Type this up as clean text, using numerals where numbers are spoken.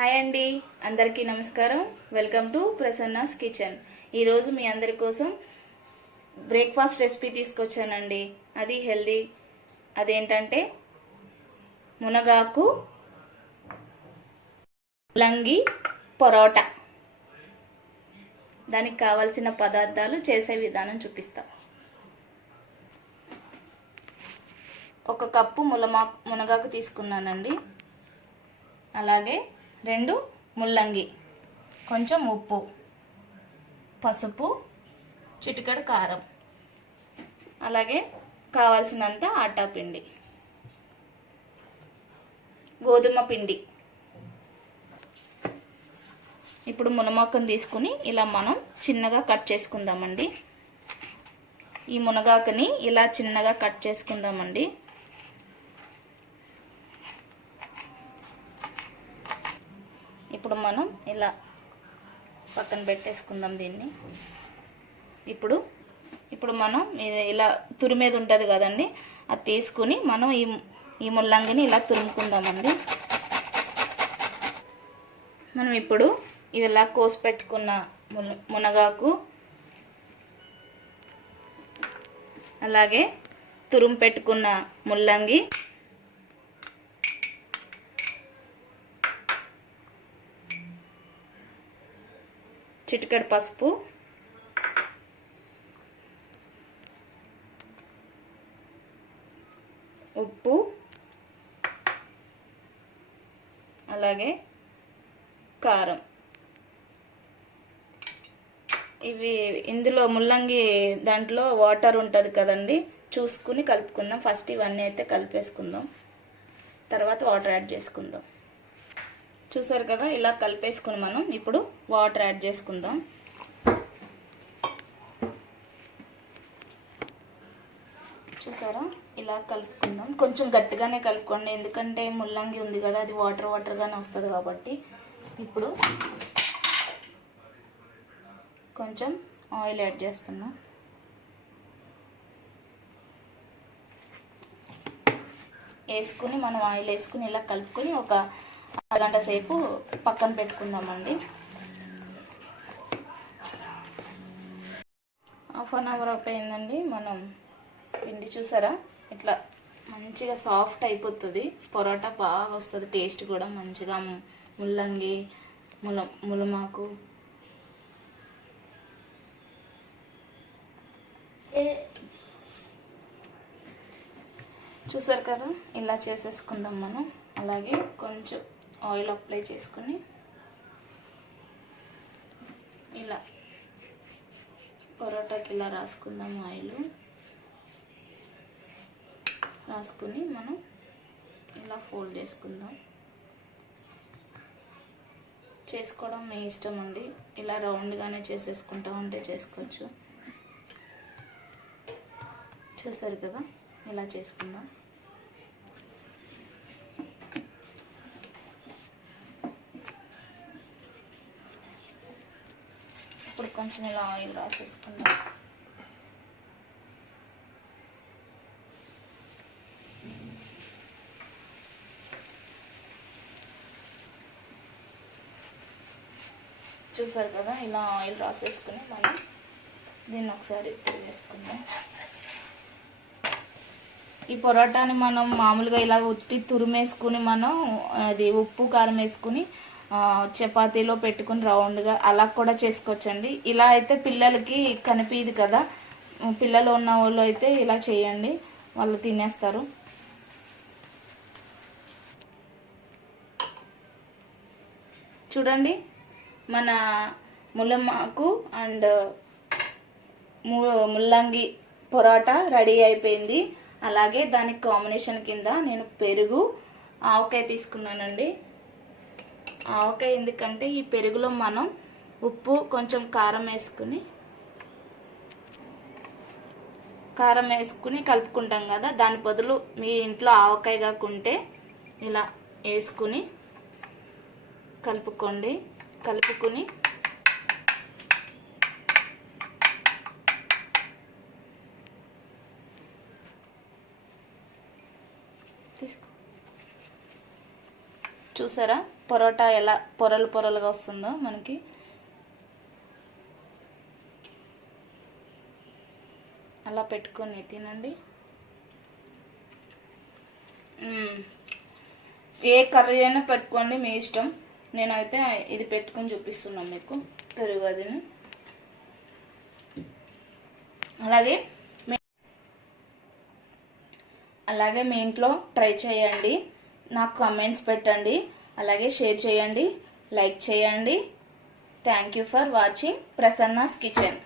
Hi అండి, అందరికీ నమస్కారం. Welcome to Prasanna's kitchen. ఈరోజు మీ అందరి కోసం బ్రేక్ఫాస్ట్ రెసిపీ తీసుకొచ్చానండి. అది హెల్దీ. అదేంటంటే మునగాకు ములంగి పరోటా. దానికి కావాల్సిన పదార్థాలు, చేసే విధానం చూపిస్తా. 1 కప్పు మునగాకు తీసుకున్నానండి. అలాగే 2 ముల్లంగి, కొంచెం ఉప్పు, పసుపు, చిటికెడు కారం, అలాగే కావాల్సినంత ఆటా పిండి, గోధుమ పిండి. ఇప్పుడు మునగాకుని తీసుకుని ఇలా మనం చిన్నగా కట్ చేసుకుందామండి. ఈ మునగాకుని ఇలా చిన్నగా కట్ చేసుకుందామండి. ఇప్పుడు మనం ఇలా పక్కన పెట్టేసుకుందాం దీన్ని. ఇప్పుడు మనం ఇలా తురిమేది ఉంటుంది కదండి, అది తీసుకుని మనం ఈ ముల్లంగిని ఇలా తురుముకుందామండి. మనం ఇప్పుడు ఇలా కోసి పెట్టుకున్న మునగాకు, అలాగే తురుము పెట్టుకున్న ముల్లంగి, చిటికెడు పసుపు, ఉప్పు, అలాగే కారం. ఇందులో ముల్లంగి దాంట్లో వాటర్ ఉంటుంది కదండి, చూసుకుని కలుపుకుందాం. ఫస్ట్ ఇవన్నీ అయితే కలిపేసుకుందాం, తర్వాత వాటర్ యాడ్ చేసుకుందాం. చూసారు కదా, ఇలా కలిపేసుకుని మనం ఇప్పుడు వాటర్ యాడ్ చేసుకుందాం. చూసారా, ఇలా కలుపుకుందాం. కొంచెం గట్టిగానే కలుపుకోండి, ఎందుకంటే ముల్లంగి ఉంది కదా, అది వాటర్గానే వస్తుంది కాబట్టి. ఇప్పుడు కొంచెం ఆయిల్ యాడ్ చేస్తున్నాం. వేసుకుని మనం ఆయిల్ వేసుకుని ఇలా కలుపుకొని ఒక అరగంట సేపు పక్కన పెట్టుకుందామండి. హాఫ్ అన్ అవర్ అయిపోయిందండి. మనం పిండి చూసారా, ఇట్లా మంచిగా సాఫ్ట్ అయిపోతుంది. పొరోటా బాగా వస్తుంది, టేస్ట్ కూడా మంచిగా. ముల్లంగి ములమాకు చూసారు కదా, ఇలా చేసేసుకుందాం మనం. అలాగే కొంచెం ఆయిల్ అప్లై చేసుకుని ఇలా పరోటాకి ఇలా రాసుకుందాం. ఆయిల్ రాసుకుని మనం ఇలా ఫోల్డ్ చేసుకుందాం. చేసుకోవడం మీ ఇష్టం అండి, ఇలా రౌండ్గానే చేసేసుకుంటా ఉంటే చేసుకోవచ్చు. చూసారు కదా, ఇలా చేసుకుందాం. ఇప్పుడు కొంచెం ఇలా ఆయిల్ రాసేసుకుందాం. చూసారు కదా, ఇలా ఆయిల్ రాసేసుకుని మనం దీన్ని ఒకసారి తిరిగేసుకుందాం. ఈ పొరోటాని మనం మామూలుగా ఇలా ఉత్తి తురిమేసుకుని మనం అది ఉప్పు కారం వేసుకుని చపాతీలో పెట్టుకుని రౌండ్గా అలా కూడా చేసుకోవచ్చండి. ఇలా అయితే పిల్లలకి కనిపించదు కదా, పిల్లలు ఉన్న వాళ్ళు అయితే ఇలా చేయండి, వాళ్ళు తినేస్తారు. చూడండి, మన ములమాకు అండ్ ముల్లంగి పొరోటా రెడీ అయిపోయింది. అలాగే దానికి కాంబినేషన్ కింద నేను పెరుగు, ఆవకాయ తీసుకున్నానండి. ఆవకాయ ఎందుకంటే ఈ పెరుగులో మనం ఉప్పు కొంచెం కారం వేసుకుని కలుపుకుంటాం కదా, దాని బదులు మీ ఇంట్లో ఆవకాయ కాకుంటే ఇలా వేసుకుని కలుపుకోండి. కలుపుకుని తీసుకో. చూసారా పరోటా ఎలా పొరలు పొరలుగా వస్తుందో మనకి అలా పెట్టుకొని తినండి. ఏ కర్రీ అయినా పెట్టుకోండి, మీ ఇష్టం. నేనైతే ఇది పెట్టుకొని చూపిస్తున్నాను మీకు, పెరుగు అదిని. అలాగే మీ ఇంట్లో ట్రై చేయండి, నాకు కామెంట్స్ పెట్టండి, అలాగే షేర్ చేయండి, లైక్ చేయండి. Thank you for watching Prasanna's kitchen.